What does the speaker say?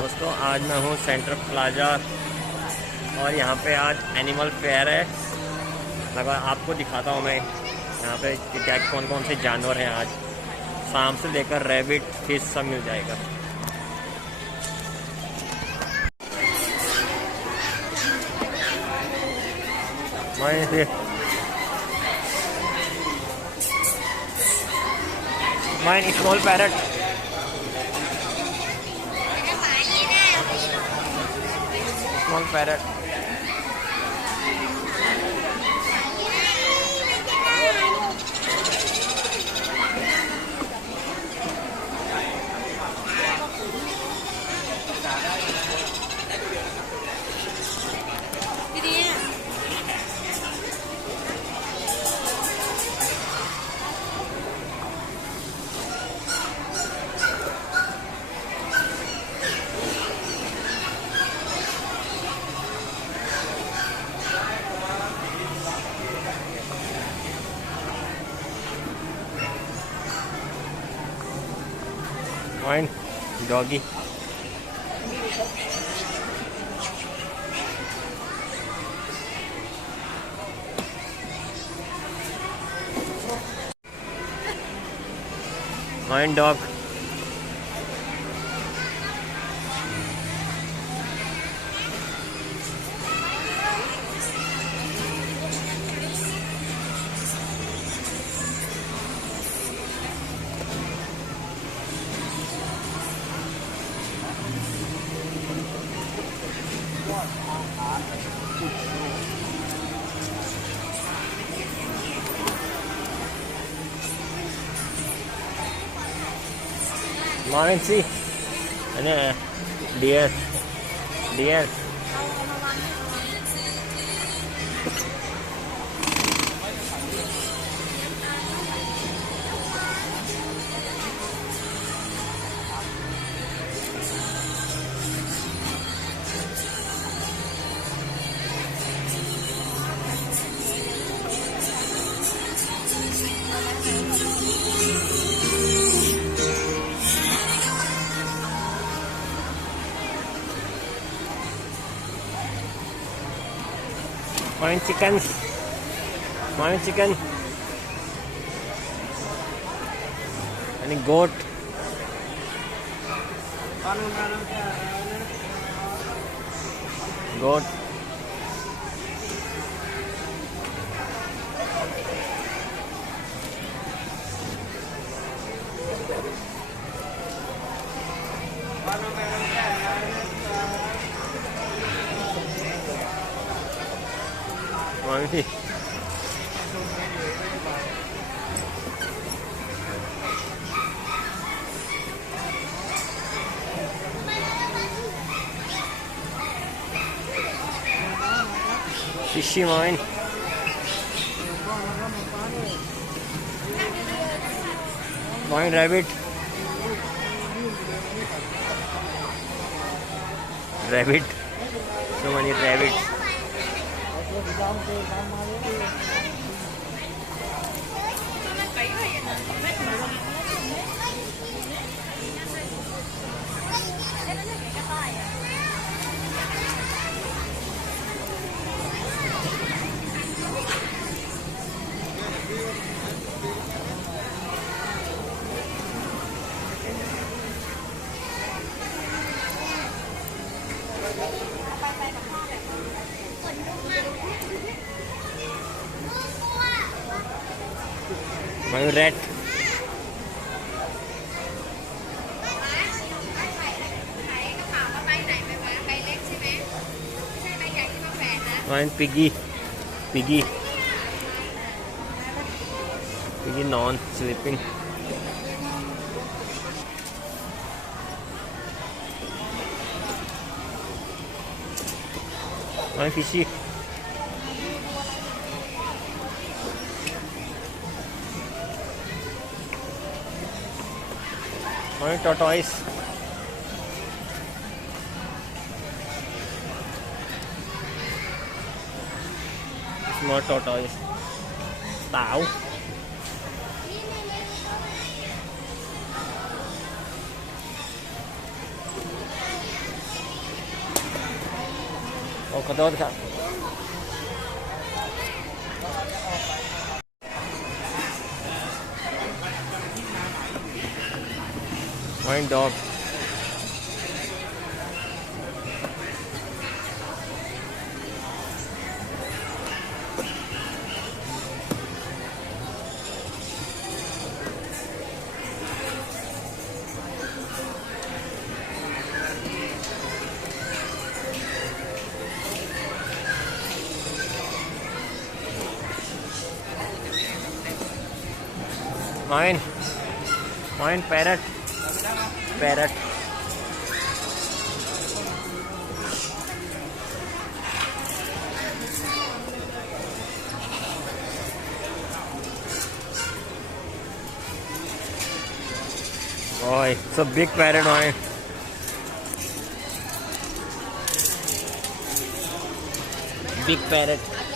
दोस्तों आज मैं हूँ सेंट्रल प्लाजा और यहाँ पे आज एनिमल फेयर है। लगा आपको दिखाता हूँ मैं यहाँ पे क्या कौन कौन से जानवर हैं। आज शाम से लेकर रैबिट फिश सब मिल जाएगा। Mine small parrot, small parrot. Mine, doggy. Mine, dog. Mine, see, and deer, deer. Mine chicken, mine chicken, and goat. Goat. Mine. Fishy mine. Mine rabbit. Rabbit. So many rabbits. My rat. Mine piggy. Piggy. Piggy non-sleeping. Mine fishy. Mine tortoise. Small tortoise. Tảo. और खतौत का wine dog. Wine wine parrot parrot. Oh, it's a big parrot, man. Big parrot.